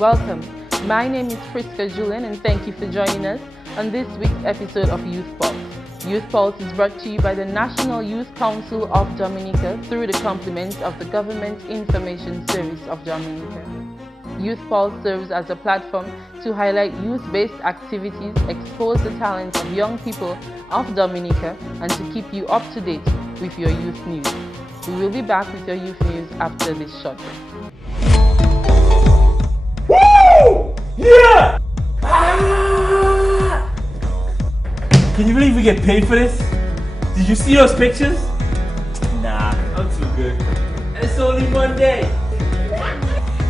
Welcome. My name is Priska Julian and thank you for joining us on this week's episode of Youth Pulse. Youth Pulse is brought to you by the National Youth Council of Dominica through the compliments of the Government Information Service of Dominica. Youth Pulse serves as a platform to highlight youth-based activities, expose the talents of young people of Dominica, and to keep you up to date with your youth news. We will be back with your youth news after this short break. Woo! Yeah! Ah! Can you believe we get paid for this? Did you see those pictures? Nah, I'm too good. It's only one day.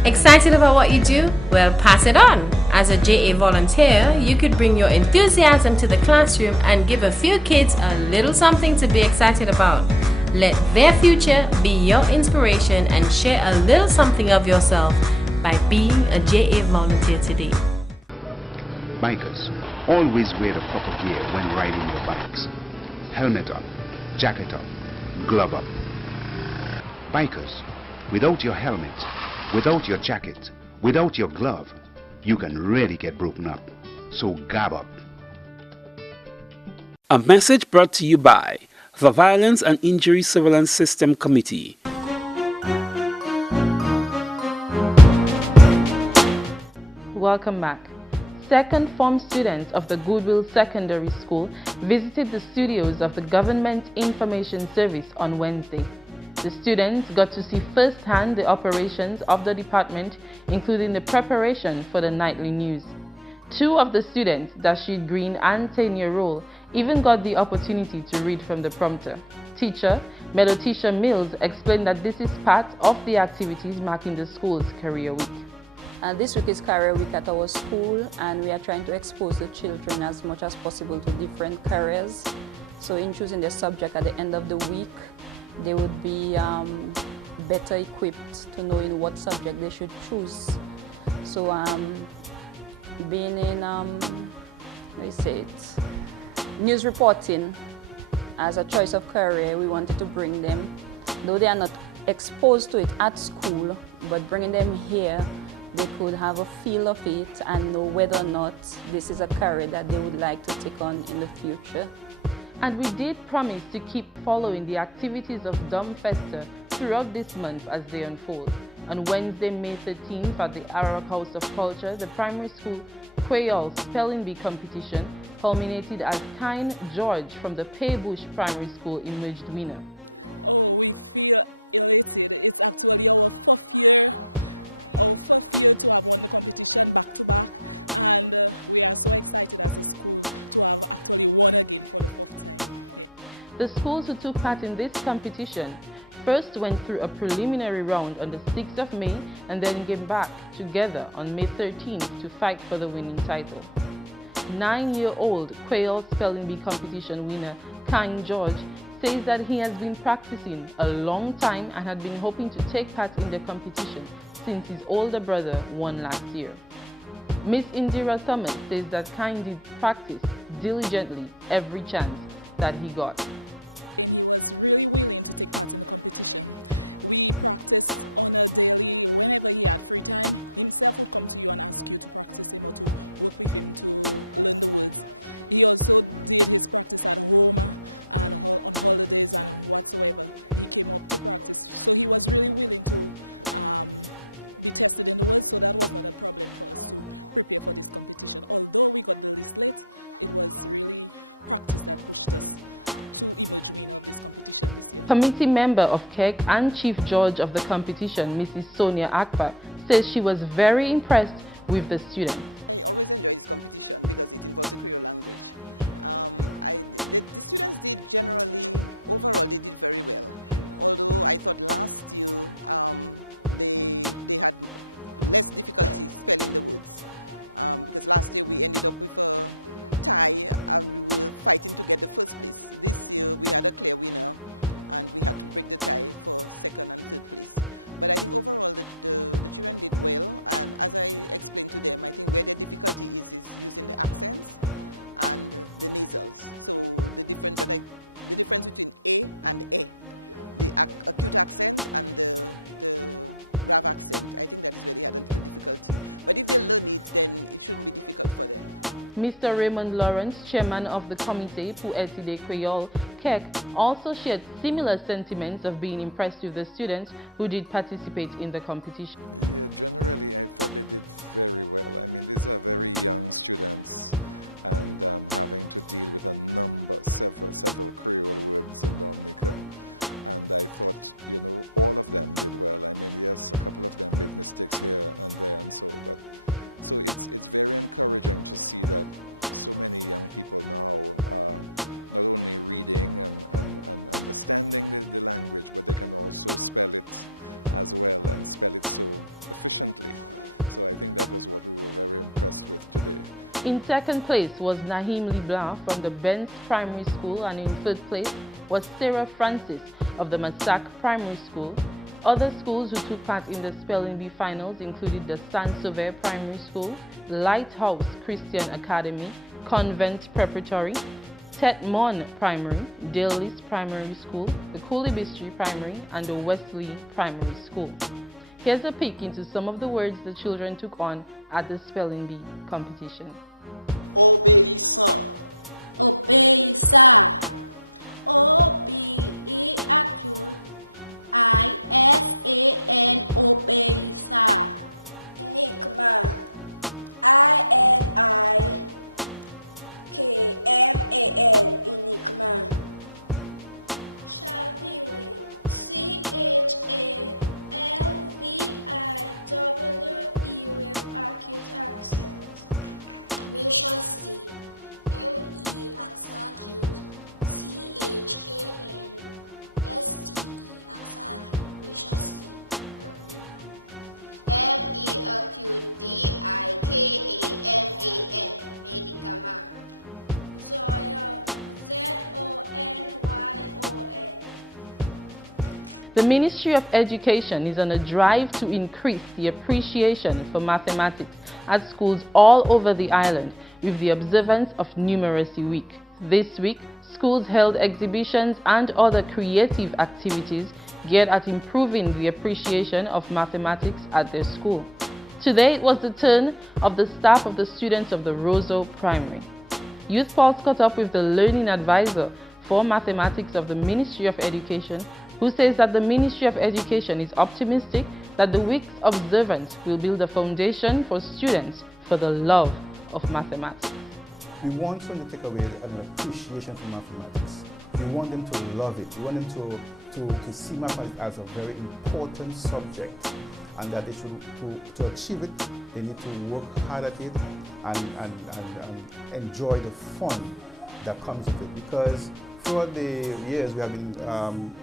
Excited about what you do? Well, pass it on. As a JA volunteer, you could bring your enthusiasm to the classroom and give a few kids a little something to be excited about. Let their future be your inspiration and share a little something of yourself by being a JA volunteer today. Bikers, always wear the proper gear when riding your bikes. Helmet up, jacket up, glove up. Bikers, without your helmet, without your jacket, without your glove, you can really get broken up. So gab up. A message brought to you by the Violence and Injury Surveillance System Committee. Welcome back. Second form students of the Goodwill Secondary School visited the studios of the Government Information Service on Wednesday. The students got to see firsthand the operations of the department, including the preparation for the nightly news. Two of the students, Dashid Green and Tanya Roll, even got the opportunity to read from the prompter. Teacher, Melotisha Mills, explained that this is part of the activities marking the school's Career Week. This week is Career Week at our school, and we are trying to expose the children as much as possible to different careers. So in choosing the subject at the end of the week, they would be better equipped to know in what subject they should choose. So being in, news reporting as a choice of career, we wanted to bring them, though they are not exposed to it at school, but bringing them here, they could have a feel of it and know whether or not this is a career that they would like to take on in the future. And we did promise to keep following the activities of Dom Festa throughout this month as they unfold. On Wednesday, May 13th at the Arak House of Culture, the primary school Creole Spelling Bee competition culminated as Kine George from the Paybush Primary School emerged winner. The schools who took part in this competition first went through a preliminary round on the 6th of May and then came back together on May 13th to fight for the winning title. 9-year-old Creole Spelling Bee competition winner Kine George says that he has been practicing a long time and had been hoping to take part in the competition since his older brother won last year. Miss Indira Thomas says that Kine did practice diligently every chance that he got. Committee member of KEC and Chief Judge of the competition, Mrs. Sonia Akbar, says she was very impressed with the students. Mr. Raymond Lawrence, chairman of the committee, Pueti de Creole, Keck, also shared similar sentiments of being impressed with the students who did participate in the competition. In second place was Nahim Libla from the Benz Primary School, and in third place was Sarah Francis of the Massac Primary School. Other schools who took part in the Spelling Bee finals included the Saint-Sauveur Primary School, Lighthouse Christian Academy, Convent Preparatory, Tet Mon Primary, Dale-List Primary School, the Coolibistry Primary, and the Wesley Primary School. Here's a peek into some of the words the children took on at the Spelling Bee competition. The Ministry of Education is on a drive to increase the appreciation for mathematics at schools all over the island with the observance of Numeracy Week. This week, schools held exhibitions and other creative activities geared at improving the appreciation of mathematics at their school. Today it was the turn of the staff of the students of the Roseau Primary. Youth Pulse caught up with the learning advisor for mathematics of the Ministry of Education, who says that the Ministry of Education is optimistic that the week's observance will build a foundation for students for the love of mathematics. We want them to take away an appreciation for mathematics. We want them to love it. We want them to see mathematics as a very important subject, and that they should, to achieve it, they need to work hard at it and enjoy the fun that comes with it. Because throughout the years we have been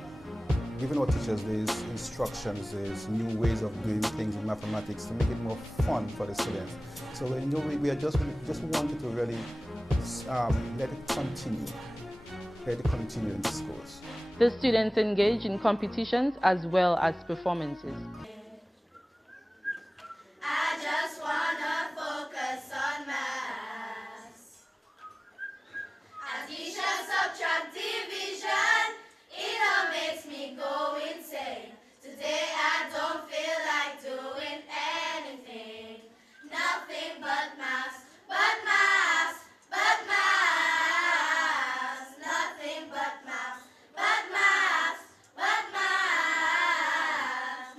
giving our teachers these instructions, these new ways of doing things in mathematics to make it more fun for the students. So we are just wanted to really let it continue in the schools. The students engage in competitions as well as performances. I just wanna focus on maths. Addition, subtract, division, it all makes me go insane. Today I don't feel like doing anything. Nothing but maths, but maths, but maths. Nothing but maths, but maths, but maths.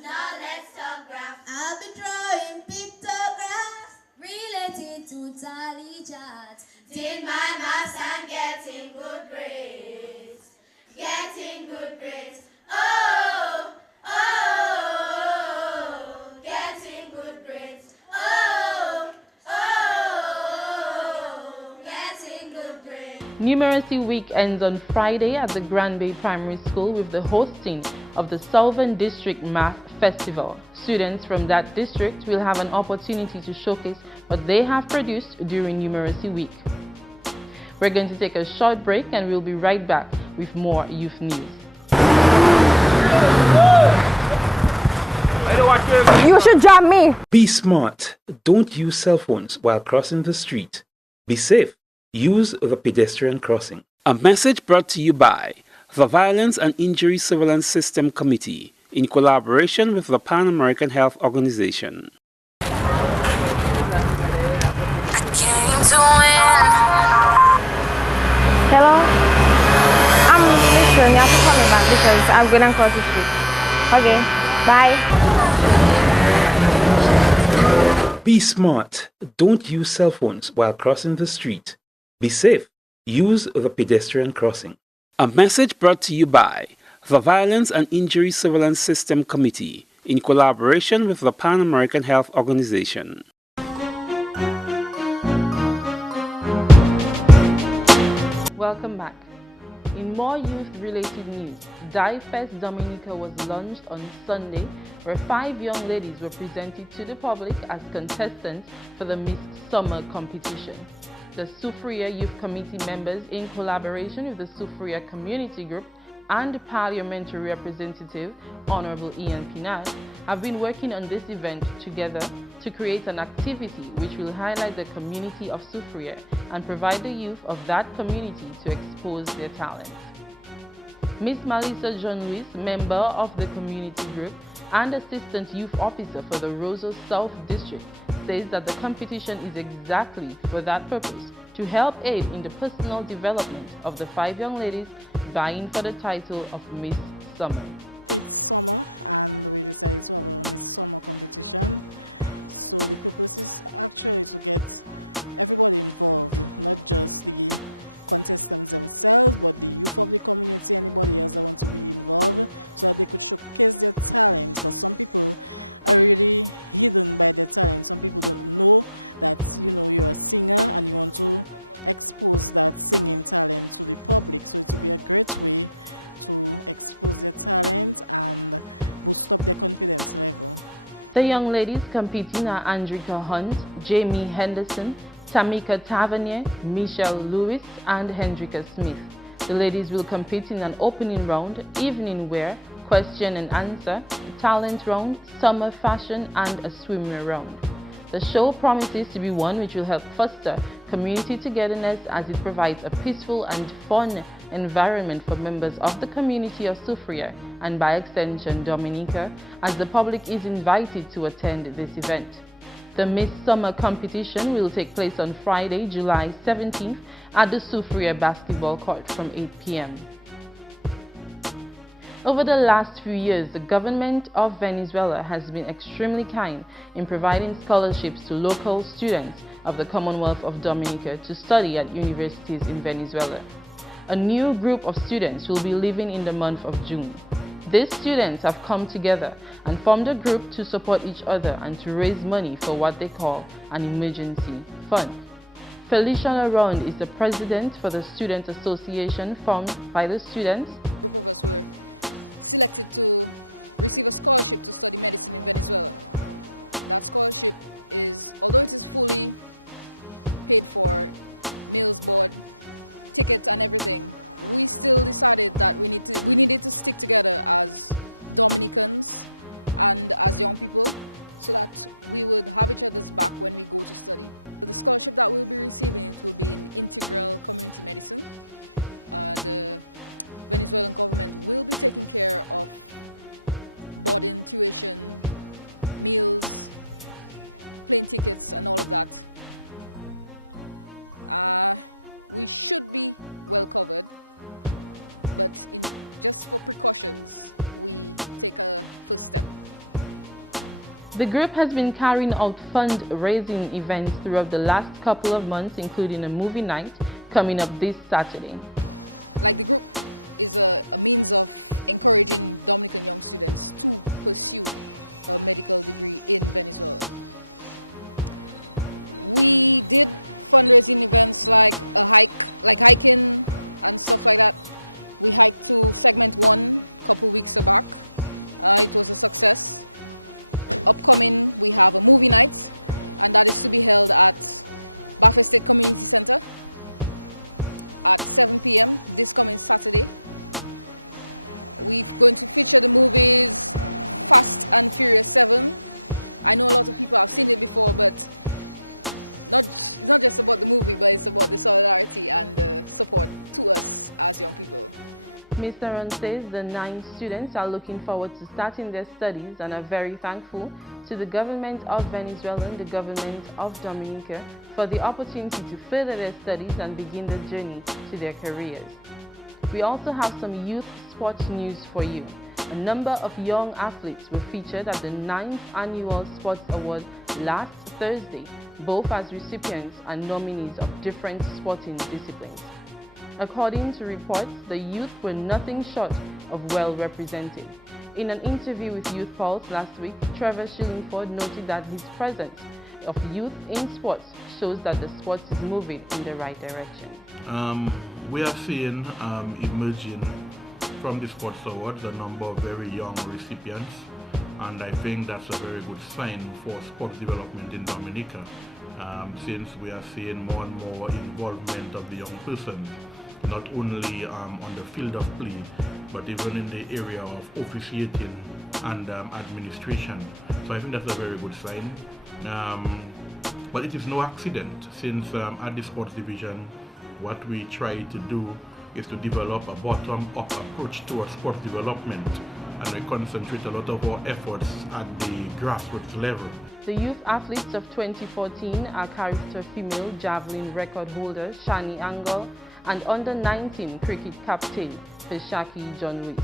Now let's talk graphs. I'll be drawing pictographs related to tally charts. Did my maths and getting good grades. Getting good grades. Oh, oh, getting good grades. Oh, oh, getting good grades. Numeracy Week ends on Friday at the Grand Bay Primary School with the hosting of the Southern District Math Festival. Students from that district will have an opportunity to showcase what they have produced during Numeracy Week. We're going to take a short break and we'll be right back with more youth news. You should jam me. Be smart. Don't use cell phones while crossing the street. Be safe. Use the pedestrian crossing. A message brought to you by the Violence and Injury Surveillance System Committee in collaboration with the Pan American Health Organization. I came to win. Aron, you have to call me back because I'm going across the street. Okay, bye. Be smart. Don't use cell phones while crossing the street. Be safe. Use the pedestrian crossing. A message brought to you by the Violence and Injury Surveillance System Committee in collaboration with the Pan American Health Organization. Welcome back. In more youth-related news, Die Fest Dominica was launched on Sunday, where 5 young ladies were presented to the public as contestants for the Miss Summer competition. The Soufriere Youth Committee members, in collaboration with the Soufriere Community Group and Parliamentary Representative Honorable Ian Pinard, have been working on this event together to create an activity which will highlight the community of Soufriere and provide the youth of that community to expose their talents. Ms. Melissa Jean-Louis, member of the community group and assistant youth officer for the Roseau South District, says that the competition is exactly for that purpose, to help aid in the personal development of the 5 young ladies vying for the title of Miss Summer. The young ladies competing are Andrika Hunt, Jamie Henderson, Tamika Tavernier, Michelle Lewis, and Hendrika Smith. The ladies will compete in an opening round, evening wear, question and answer, a talent round, summer fashion, and a swimwear round. The show promises to be one which will help foster community togetherness as it provides a peaceful and fun environment for members of the community of Soufriere and by extension Dominica, as the public is invited to attend this event. The Miss Summer competition will take place on Friday, July 17th at the Soufriere basketball court from 8 p.m. Over the last few years, the government of Venezuela has been extremely kind in providing scholarships to local students of the Commonwealth of Dominica to study at universities in Venezuela. A new group of students will be leaving in the month of June. These students have come together and formed a group to support each other and to raise money for what they call an emergency fund. Felicia Laronde is the president for the Student Association formed by the students. The group has been carrying out fundraising events throughout the last couple of months, including a movie night coming up this Saturday. Mr. Aron says the 9 students are looking forward to starting their studies and are very thankful to the government of Venezuela and the government of Dominica for the opportunity to further their studies and begin the journey to their careers. We also have some youth sports news for you. A number of young athletes were featured at the 9th Annual Sports Award last Thursday, both as recipients and nominees of different sporting disciplines. According to reports, the youth were nothing short of well represented. In an interview with Youth Pulse last week, Trevor Shillingford noted that his presence of youth in sports shows that the sport is moving in the right direction. We are seeing emerging from the Sports Awards a number of very young recipients, and I think that's a very good sign for sports development in Dominica, since we are seeing more and more involvement of the young persons, not only on the field of play, but even in the area of officiating and administration. So I think that's a very good sign. But it is no accident, since at the sports division, what we try to do is to develop a bottom-up approach towards sports development, and we concentrate a lot of our efforts at the grassroots level. The youth athletes of 2014 are Carifta female javelin record holder Shani Angle and under-19 cricket captain Peshaki John Wick.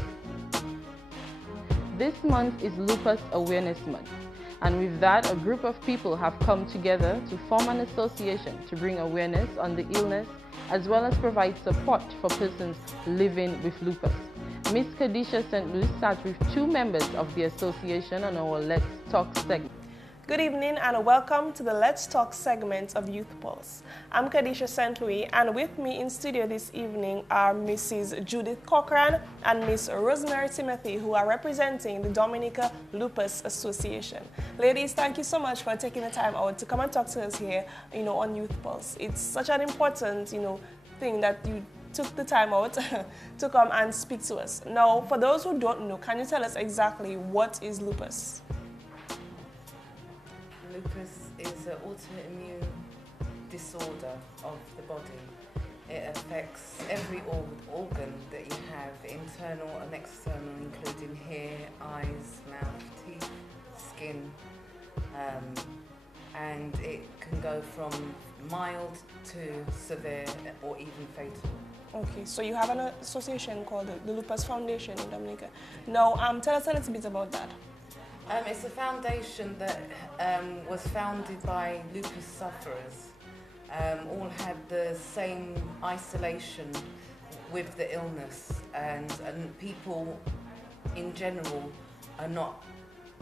This month is Lupus Awareness Month, and with that, a group of people have come together to form an association to bring awareness on the illness as well as provide support for persons living with lupus. Ms. Kadisha St. Louis sat with two members of the association on our Let's Talk segment. Good evening and welcome to the Let's Talk segment of Youth Pulse. I'm Kadisha St. Louis, and with me in studio this evening are Mrs. Judith Cochran and Miss Rosemary Timothy, who are representing the Dominica Lupus Association. Ladies, thank you so much for taking the time out to come and talk to us here, on Youth Pulse. It's such an important, thing that you took the time out to come and speak to us. Now, for those who don't know, can you tell us exactly what is lupus? Lupus is an autoimmune disorder of the body. It affects every organ that you have, internal and external, including hair, eyes, mouth, teeth, skin, and it can go from mild to severe or even fatal. Okay, so you have an association called the Lupus Foundation in Dominica. Now, tell us a little bit about that. It's a foundation that was founded by lupus sufferers. All had the same isolation with the illness, and people in general are not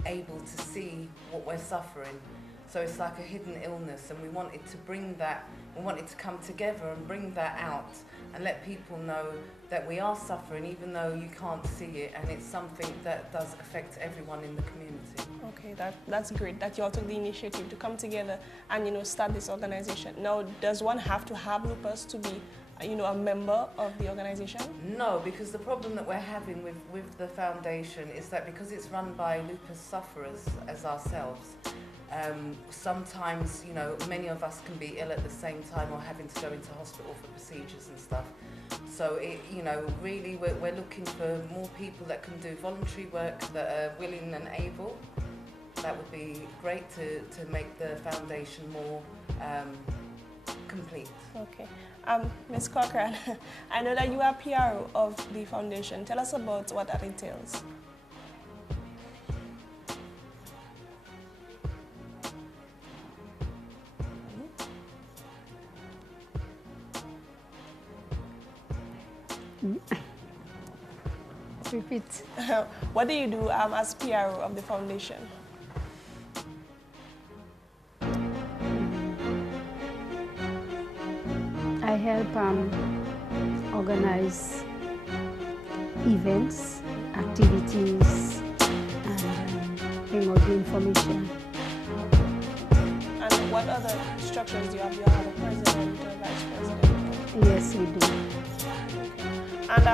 able to see what we're suffering. So it's like a hidden illness, and we wanted to come together and bring that out and let people know that we are suffering even though you can't see it, and it's something that does affect everyone in the community. Okay, that's great that you all took the initiative to come together and start this organization. Now, does one have to have lupus to be a member of the organization? No, because the problem that we're having with the foundation is that because it's run by lupus sufferers as ourselves, sometimes, many of us can be ill at the same time or having to go into hospital for procedures and stuff. So, really we're looking for more people that can do voluntary work, that are willing and able. That would be great to make the foundation more complete. Okay. Ms. Cochran, I know that you are PRO of the foundation. Tell us about what that entails. Repeat. What do you do as PRO of the foundation? I help organize events, activities, and bring out the information. And what other structures do you have? Do you have a president or vice president? Yes, we do. And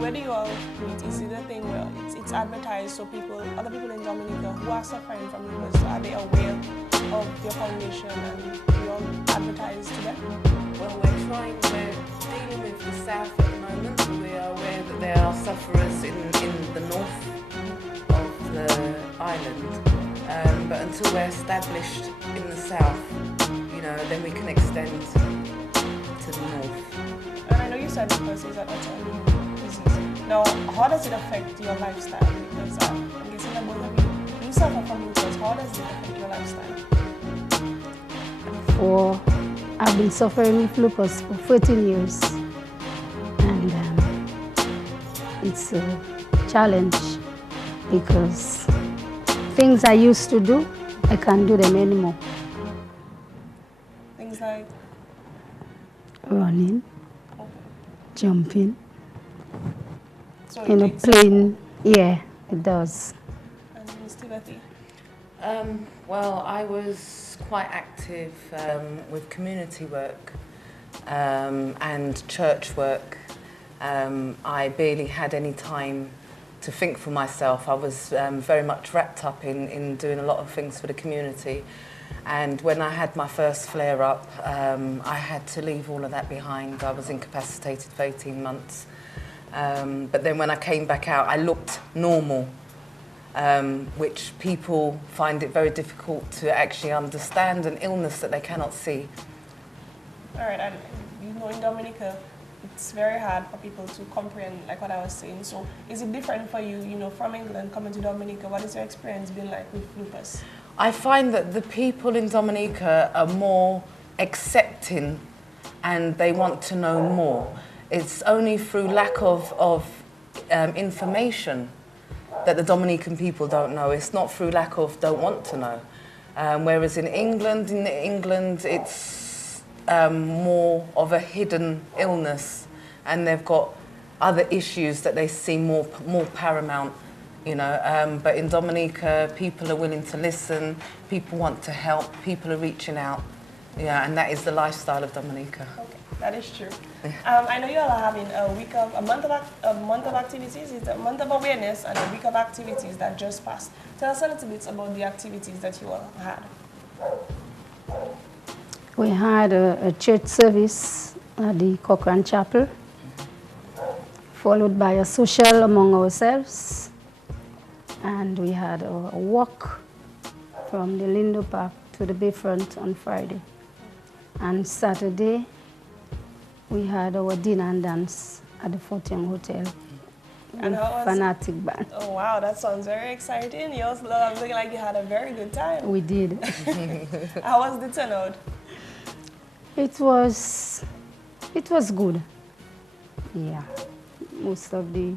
where do you all meet? Is it a thing where it's advertised so other people in Dominica who are suffering from lupus, are they aware of your foundation and you all advertise to them? Well, we're dealing with the south at the moment. We are aware that there are sufferers in the north of the island, but until we're established in the south, then we can extend to the north. And I know you said lupus is an autoimmune Now, how does it affect your lifestyle? Because I'm guessing that both of you suffer from lupus. How does it affect your lifestyle? I've been suffering with lupus for 13 years, and it's a challenge because things I used to do, I can't do them anymore. Things like? Running, jumping, so playing. Yeah, it does. And Ms. Timothy? Well, I was quite active with community work and church work. I barely had any time to think for myself. I was very much wrapped up in doing a lot of things for the community. And when I had my first flare-up, I had to leave all of that behind. I was incapacitated for 18 months. But then when I came back out, I looked normal, which people find it very difficult to actually understand an illness that they cannot see. All right, and you know in Dominica, it's very hard for people to comprehend, like what I was saying. So is it different for you, from England coming to Dominica? What has your experience been like with lupus? I find that the people in Dominica are more accepting and they want to know more. It's only through lack of information that the Dominican people don't know. It's not through lack of don't want to know. Whereas in England it's more of a hidden illness, and they've got other issues that they see more paramount, But in Dominica, people are willing to listen, people want to help, people are reaching out, and that is the lifestyle of Dominica. Okay, that is true. I know you all are having a month of activities. It's a month of awareness and a week of activities that just passed. Tell us a little bit about the activities that you all had. We had a church service at the Cochrane Chapel, followed by a social among ourselves, and we had a walk from the Lindo Park to the Bayfront on Friday. And Saturday, we had our dinner and dance at the Fort Young Hotel with Fanatic Band. Oh wow, that sounds very exciting. You also looking like you had a very good time. We did. How was the turnout? It was good. Yeah, most of the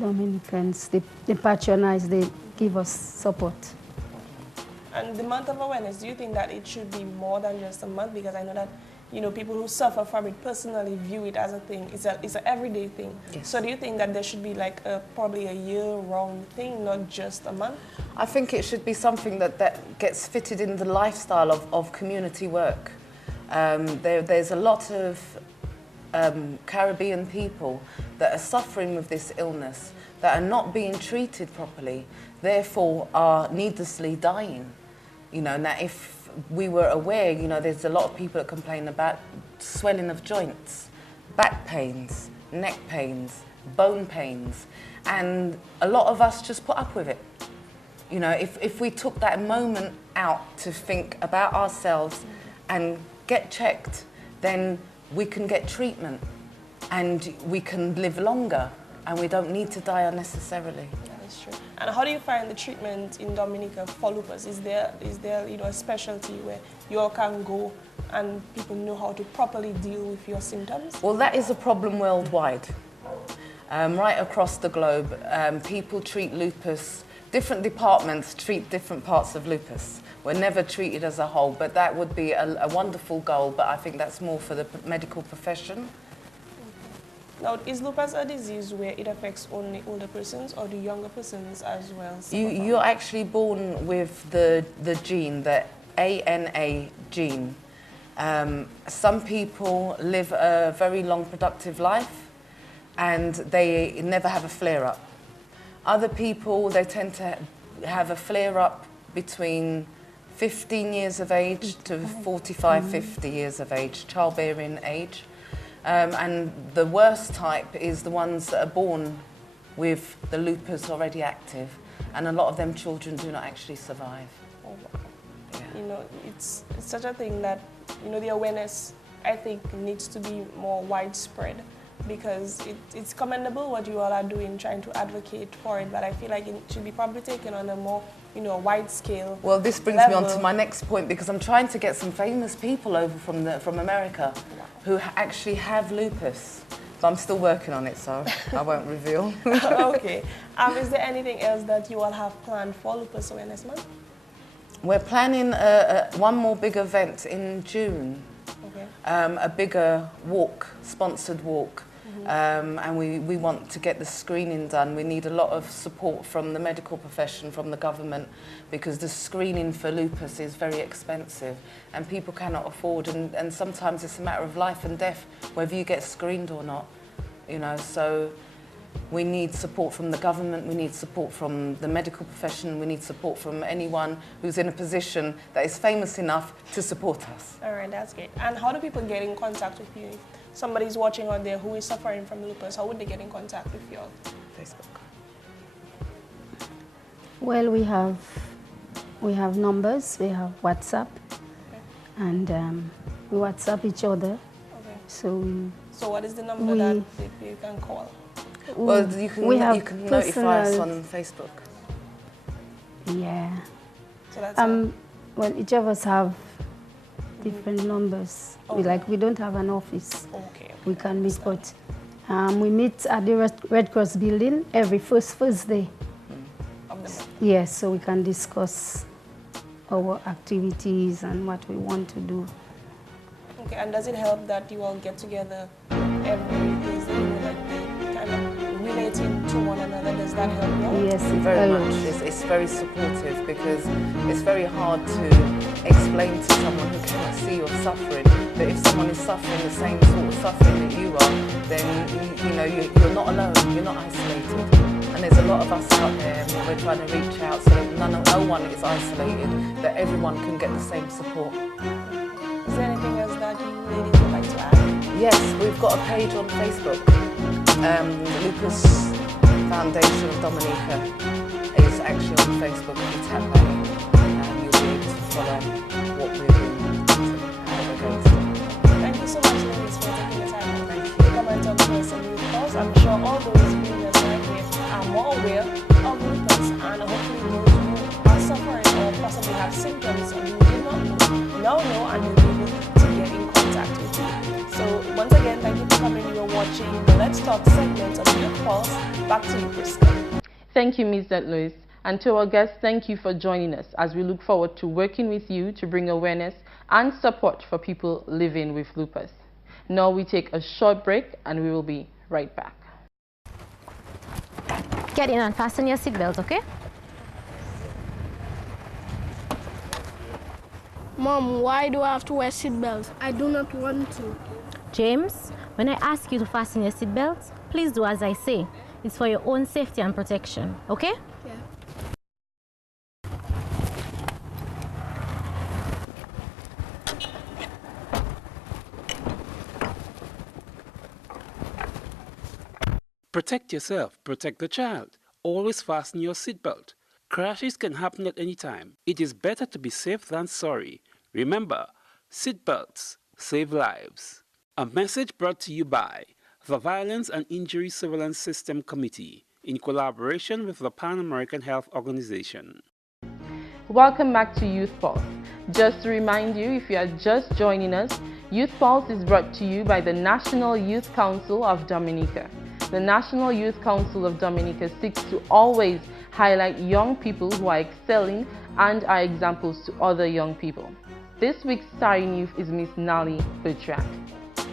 Dominicans, they patronize, they give us support. And the month of awareness, do you think that it should be more than just a month? Because I know that people who suffer from it personally view it as a thing. It's an everyday thing. Yes. So do you think that there should be like probably a year-round thing, not just a month? I think it should be something that gets fitted in the lifestyle of community work. There's a lot of Caribbean people that are suffering with this illness, that are not being treated properly, therefore are needlessly dying. Now if we were aware, there's a lot of people that complain about swelling of joints, back pains, neck pains, bone pains, and a lot of us just put up with it. If we took that moment out to think about ourselves and get checked, then we can get treatment and we can live longer and we don't need to die unnecessarily. That is true. And how do you find the treatment in Dominica for lupus? Is there a specialty where you all can go and people know how to properly deal with your symptoms? Well, that is a problem worldwide. Right across the globe, people treat lupus, different departments treat different parts of lupus. We're never treated as a whole, but that would be a wonderful goal, but I think that's more for the medical profession. Now, is lupus a disease where it affects only older persons or do younger persons as well? You're actually born with the gene, the ANA gene. Some people live a very long, productive life and they never have a flare-up. Other people, they tend to have a flare-up between 15 years of age to 45, 50 years of age, childbearing age. And the worst type is the ones that are born with the lupus already active, and a lot of them children do not actually survive. Oh, wow. Yeah. It's such a thing that, the awareness, I think, needs to be more widespread because it's commendable what you all are doing, trying to advocate for it, but I feel like it should be probably taken on a more, wide scale. Well, this brings me on to my next point, because I'm trying to get some famous people over from America who actually have lupus. So I'm still working on it, so I won't reveal. Okay. Is there anything else that you all have planned for Lupus Awareness Month? We're planning one more big event in June. Okay. A bigger walk, sponsored walk. And we want to get the screening done. We need a lot of support from the medical profession, from the government, because the screening for lupus is very expensive and people cannot afford, and sometimes it's a matter of life and death whether you get screened or not, so we need support from the government, we need support from the medical profession, we need support from anyone who's in a position that is famous enough to support us. All right, that's great. And how do people get in contact with you? If somebody's watching out there who is suffering from lupus, how would they get in contact with you all? Facebook. Well, we have numbers, we have WhatsApp, and we WhatsApp each other. Okay. So what is the number that you can call? Well, you can notify us on Facebook. Yeah. So that's well, each of us have different numbers. Okay. We don't have an office. Okay. We can meet, but we meet at the Red Cross building every first Thursday. Of the month. Yes, so we can discuss our activities and what we want to do. Okay, and does it help that you all get together every Thursday, kind of relating to one another? Does that help you all? Yes, very much. It's very supportive, because it's very hard to explain to someone who cannot see you're suffering that if someone is suffering the same sort of suffering that you are, then you're not alone, you're not isolated. And there's a lot of us out there, and we're trying to reach out so that no one is isolated, that everyone can get the same support. Is there anything else that you ladies would like to add? Yes, we've got a page on Facebook. The Lupus Foundation of Dominica is actually on Facebook. If you tap that in, you'll be able to follow what we're doing and how we're going to do. Thank you so much, ladies, for taking the time to come and talk to us on Youth Pulse. I'm sure all those viewers right here are more aware of lupus, and hopefully those who are suffering or possibly have symptoms and who did not know, now know, and will be able to get in contact with you. So once again, thank you for coming. You are watching the Let's Talk segment of Youth Pulse. Back to you, Prisca. Thank you, Ms. St. Louis. And to our guests, thank you for joining us as we look forward to working with you to bring awareness and support for people living with lupus. Now we take a short break and we will be right back. Get in and fasten your seatbelt, okay? Mom, why do I have to wear seatbelts? I do not want to. James, when I ask you to fasten your seatbelt, please do as I say. It's for your own safety and protection, okay? Yeah. Protect yourself, protect the child. Always fasten your seatbelt. Crashes can happen at any time. It is better to be safe than sorry. Remember, seatbelts save lives. A message brought to you by the Violence and Injury Surveillance System Committee in collaboration with the Pan American Health Organization. Welcome back to Youth Pulse. Just to remind you, if you are just joining us, Youth Pulse is brought to you by the National Youth Council of Dominica. The National Youth Council of Dominica seeks to always highlight young people who are excelling and are examples to other young people. This week's starring youth is Miss Nali Bertrand.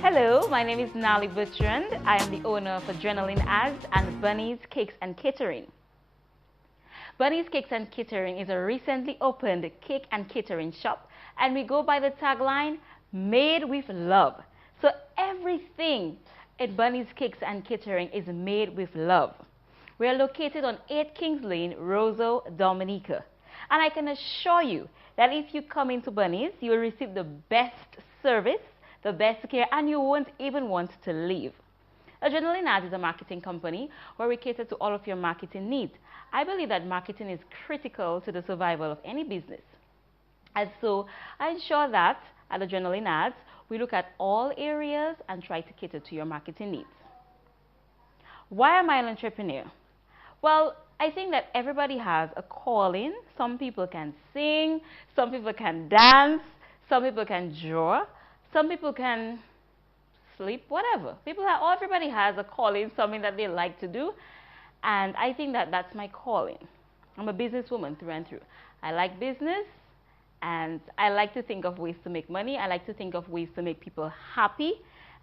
Hello, my name is Nali Bertrand. I am the owner of Adrenaline Ads and Bunny's Cakes and Catering. Bunny's Cakes and Catering is a recently opened cake and catering shop, and we go by the tagline, made with love. So everything at Bunny's Cakes and Catering is made with love. We are located on 8 Kings Lane, Roseau, Dominica. And I can assure you that if you come into Bunny's, you will receive the best service, the best care, and you won't even want to leave. Adrenaline Ads is a marketing company where we cater to all of your marketing needs. I believe that marketing is critical to the survival of any business. And so I ensure that at Adrenaline Ads, we look at all areas and try to cater to your marketing needs. Why am I an entrepreneur? Well, I think that everybody has a calling. Some people can sing, some people can dance, some people can draw, some people can sleep, whatever. Everybody has a calling, something that they like to do. And I think that that's my calling. I'm a businesswoman through and through. I like business, and I like to think of ways to make money. I like to think of ways to make people happy.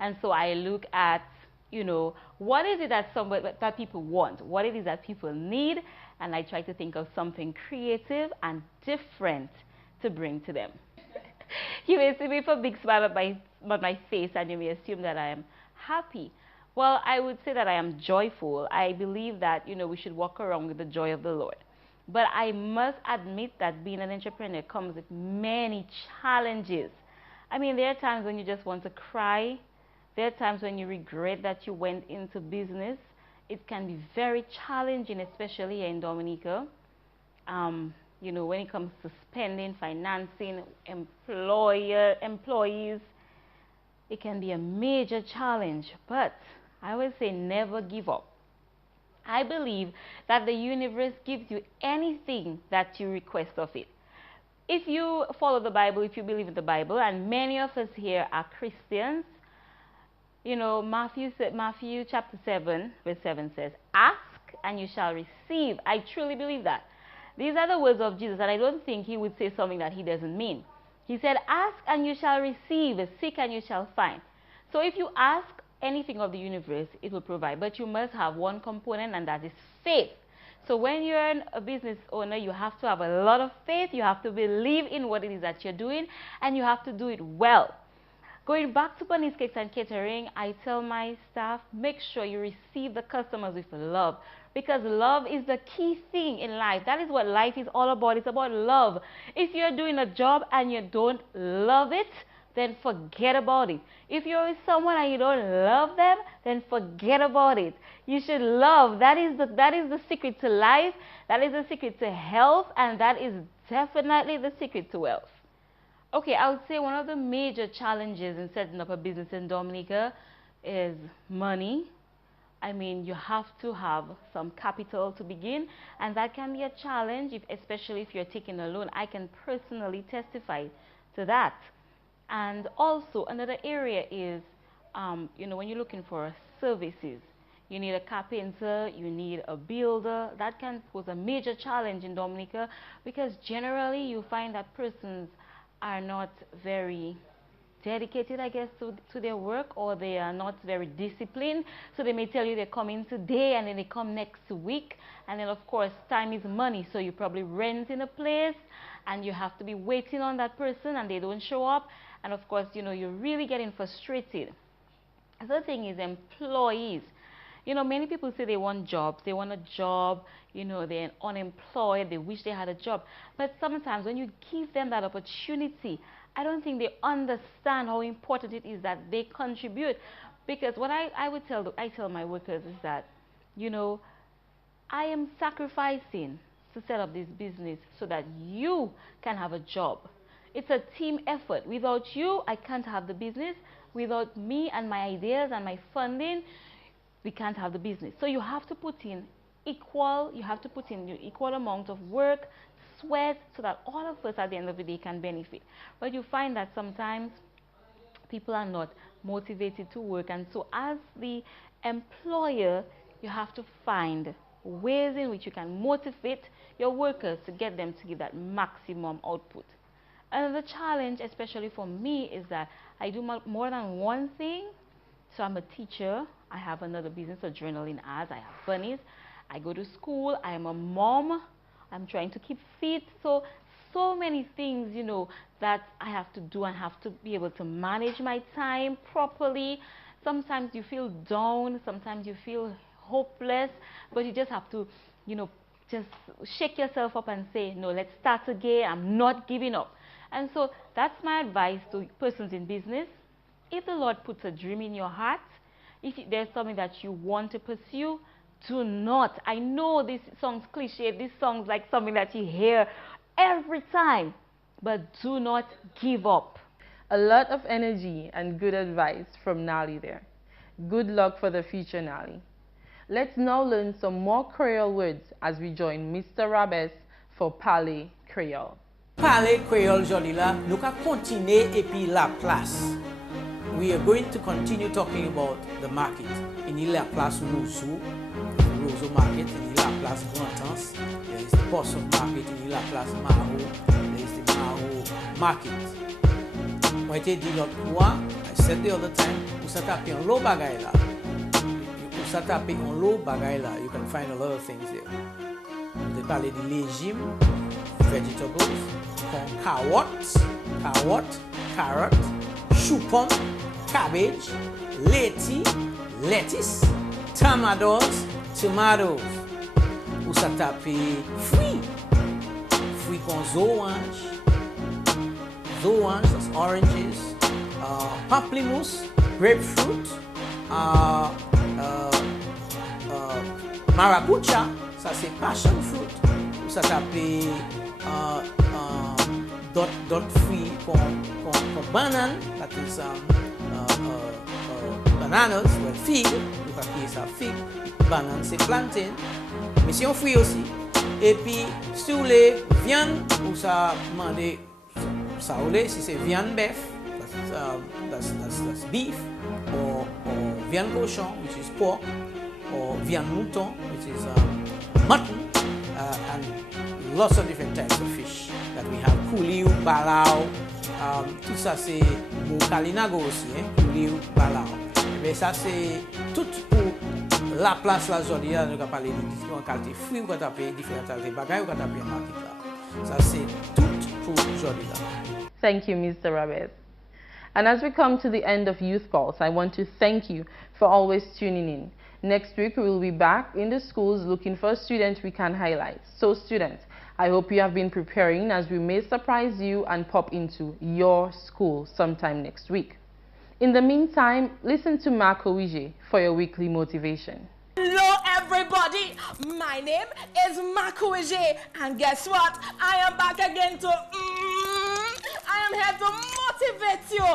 And so I look at, you know, what is it that people want? What it is that people need? And I try to think of something creative and different to bring to them. You may see me with a big smile on my face, and you may assume that I am happy. Well, I would say that I am joyful. I believe that, you know, we should walk around with the joy of the Lord. But I must admit that being an entrepreneur comes with many challenges. I mean, there are times when you just want to cry. There are times when you regret that you went into business. It can be very challenging, especially here in Dominica. You know, when it comes to spending, financing, employees, it can be a major challenge. But I would say never give up. I believe that the universe gives you anything that you request of it. If you follow the Bible, if you believe in the Bible, and many of us here are Christians, you know, Matthew chapter 7, verse 7 says, ask and you shall receive. I truly believe that. These are the words of Jesus, and I don't think he would say something that he doesn't mean. He said, ask and you shall receive, seek and you shall find. So if you ask anything of the universe, it will provide. But you must have one component, and that is faith. So when you're a business owner, you have to have a lot of faith. You have to believe in what it is that you're doing, and you have to do it well. Going back to Bunny's Cakes and Catering, I tell my staff, make sure you receive the customers with love, because love is the key thing in life. That is what life is all about. It's about love. If you're doing a job and you don't love it, then forget about it. If you're with someone and you don't love them, then forget about it. You should love. That is the secret to life. That is the secret to health, and that is definitely the secret to wealth. Okay, I would say one of the major challenges in setting up a business in Dominica is money. I mean, you have to have some capital to begin, and that can be a challenge, especially if you're taking a loan. I can personally testify to that. And also, another area is, you know, when you're looking for services, you need a carpenter, you need a builder. That can pose a major challenge in Dominica, because generally you find that persons are not very dedicated, I guess, to their work, or they are not very disciplined. So they may tell you they're coming today and then they come next week. And then, of course, time is money. So you probably rent in a place and you have to be waiting on that person and they don't show up. And, of course, you know, you're really getting frustrated. Another thing is employees. You know, many people say they want jobs. They want a job. You know, they're unemployed. They wish they had a job. But sometimes when you give them that opportunity, I don't think they understand how important it is that they contribute. Because what I tell my workers is that, you know, I am sacrificing to set up this business so that you can have a job. It's a team effort. Without you, I can't have the business. Without me and my ideas and my funding, we can't have the business. So you have to put in equal amount of work, sweat, so that all of us at the end of the day can benefit. But you find that sometimes people are not motivated to work, and so as the employer, you have to find ways in which you can motivate your workers to get them to give that maximum output. Another challenge, especially for me, is that I do more than one thing. So I'm a teacher. I have another business, Adrenaline Ads. I have Bunnies. I go to school. I am a mom. I'm trying to keep fit. So many things, you know, that I have to do and have to be able to manage my time properly. Sometimes you feel down. Sometimes you feel hopeless. But you just have to, you know, just shake yourself up and say, no, let's start again. I'm not giving up. And so that's my advice to persons in business. If the Lord puts a dream in your heart, if there's something that you want to pursue, do not. I know this sounds cliche, this sounds like something that you hear every time, but do not give up. A lot of energy and good advice from Nali there. Good luck for the future, Nali. Let's now learn some more Creole words as we join Mr. Rabes for Parler Creole. Parler Creole jodi la, nou ka kontine epi la place. We are going to continue talking about the market. In la place Roseau market, in la place Grand'Anse, there is the Poisson market, in la place Maro, there is the Maro market. Moi te di l'autre fois, I said the other time, ou sa tape en lo bagay la. Ou sa tape en lo bagay la, you can find a lot of things there. They parle de légumes, vegetables, carrot, chou pomme, cabbage, lettuce, tomatoes, ou sa tape fruit kon orange, that's oranges, pamplemousse, grapefruit, maracuja, ça c'est passion fruit, ou sa tape dot fruit kon banane, that is bananas, well fig, you can say ça fig, banane c'est plantain, mais si on fruit aussi. Et puis sur les viandes, ou ça mande ça si c'est viande bœuf, that's beef, or viande cochon, which is pork, or viande mouton, which is mutton, and lots of different types of fish that we have. Couliou, balao, tout ça c'est mon kalinago aussi, couliou, balao. Mais ça c'est tout pour la place là aujourd'hui, nous avons parlé de différentes qualités fruits, nous avons tapé différentes qualités bagages, nous avons tapé en market là. Ça c'est tout pour aujourd'hui là. Thank you, Mr. Rabes. And as we come to the end of Youth Pulse, I want to thank you for always tuning in. Next week, we will be back in the schools looking for students we can highlight. So students, I hope you have been preparing as we may surprise you and pop into your school sometime next week. In the meantime, listen to Marco Ije for your weekly motivation. Hello everybody, my name is Marco Ije, and guess what? I am back again to I am here to motivate you.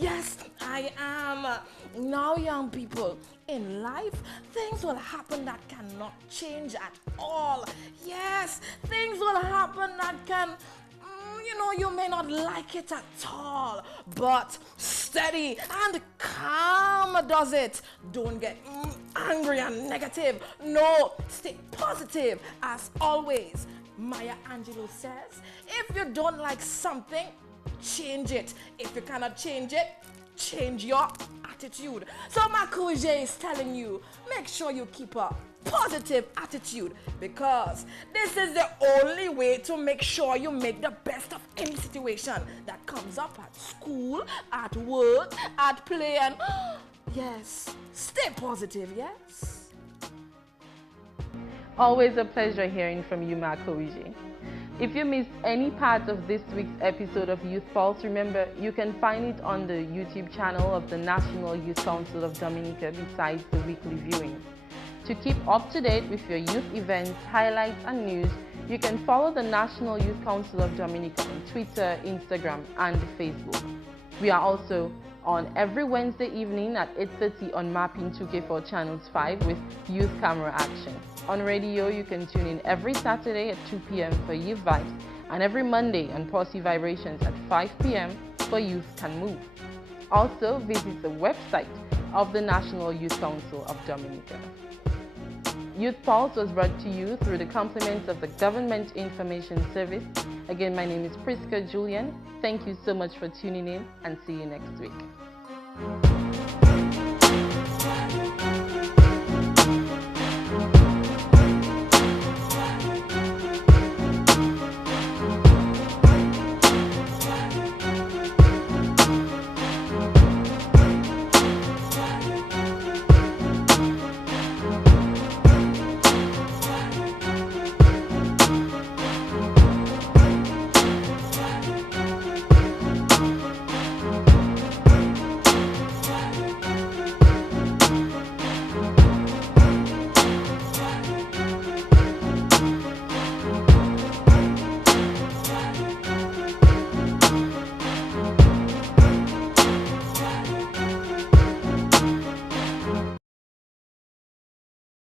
Yes, I am. Now young people, in life, things will happen that cannot change at all. Yes, things will happen that can, you may not like it at all, but steady and calm does it. Don't get angry and negative. No, stay positive as always. Maya Angelou says, if you don't like something, change it. If you cannot change it, change your attitude. So Marco Ije is telling you, make sure you keep a positive attitude, because this is the only way to make sure you make the best of any situation that comes up at school, at work, at play, and yes, stay positive, yes? Always a pleasure hearing from you, Marco Ije. If you missed any part of this week's episode of Youth Pulse, remember you can find it on the YouTube channel of the National Youth Council of Dominica besides the weekly viewings. To keep up to date with your youth events, highlights and news, you can follow the National Youth Council of Dominica on Twitter, Instagram and Facebook. We are also on every Wednesday evening at 8:30 on Mapping 2K4 Channels 5 with Youth Camera Action. On radio, you can tune in every Saturday at 2 p.m. for Youth Vibes and every Monday on Posse Vibrations at 5 p.m. for Youth Can Move. Also, visit the website of the National Youth Council of Dominica. Youth Pulse was brought to you through the compliments of the Government Information Service. Again, my name is Priska Julian. Thank you so much for tuning in and see you next week.